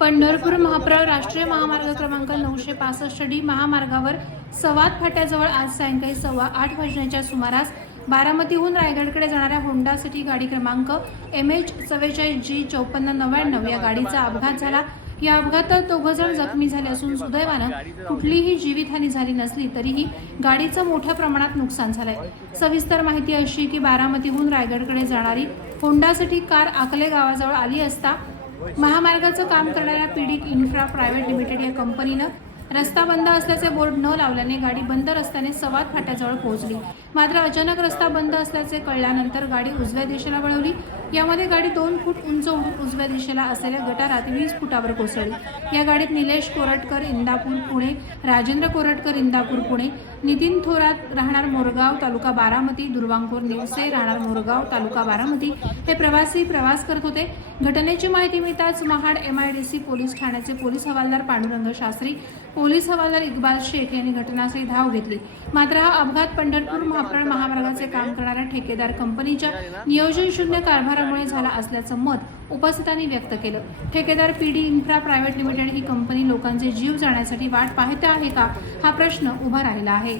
पंढरपूर महाप्रळ राष्ट्रीय महामार्ग क्रमांक नऊशे पासष्ट डी महामार्गावर सवाद फाट्याजवळ आज सायंकाळी सव्वा आठ वाजण्याच्या सुमारास बारामतीहून रायगडकडे जाणाऱ्या होंडा सिटी गाडी क्रमांक एम एच चव्वेचाळीस जी चौपन्न नव्याण्णव या गाडीचा अपघात झाला. या अपघातात दोघंजण जखमी झाले असून सुदैवानं कुठलीही जीवितहानी झाली नसली तरीही गाडीचं मोठ्या प्रमाणात नुकसान झालंय. सविस्तर माहिती अशी की बारामतीहून रायगडकडे जाणारी होंडा सिटी कार आकले गावाजवळ आली असता महामार्गाचं काम करणाऱ्या पीडिक इन्फ्रा प्रायव्हेट लिमिटेड या कंपनीनं रस्ता बंद असल्याचे बोर्ड न लावल्याने गाडी बंद रस्त्याने सवाद फाट्याजवळ पोहोचली. मात्र अचानक रस्ता बंद असल्याचे कळल्यानंतर गाडी उजव्या दिशेला वळवली. यामध्ये गाडी दोन फूट उंच उजव्या दिशेला असलेल्या गटारात वीस फुटावर कोसळली. या गाडीत निलेश कोरटकर इंदापूर पुणे राजेंद्र कोरटकर इंदापूर पुणे नितीन थोरात राहणार मोरगाव तालुका बारामती दुर्वांकूर निवसे राहणार मोरगाव तालुका बारामती. हे प्रवासी प्रवास करत होते. घटनेची माहिती मिळताच Mahad M I D C police ठाण्याचे पोलीस हवालदार पांडुरंग शास्त्री पोलीस हवालदार इक्बाल शेख यांनी घटनास्थळी धाव घेतली. मात्र हा अपघात पंढरपूर महाप्रळ महामार्गाचे काम करणाऱ्या ठेकेदार कंपनीच्या नियोजन शून्य कारभारामुळे झाला असल्याचं मत उपस्थितांनी व्यक्त केलं. ठेकेदार पीडी इन्फ्रा प्रायव्हेट लिमिटेड ही कंपनी लोकांचे जीव जाण्यासाठी वाट पाहते आहे का? हा प्रश्न उभा राहिला आहे.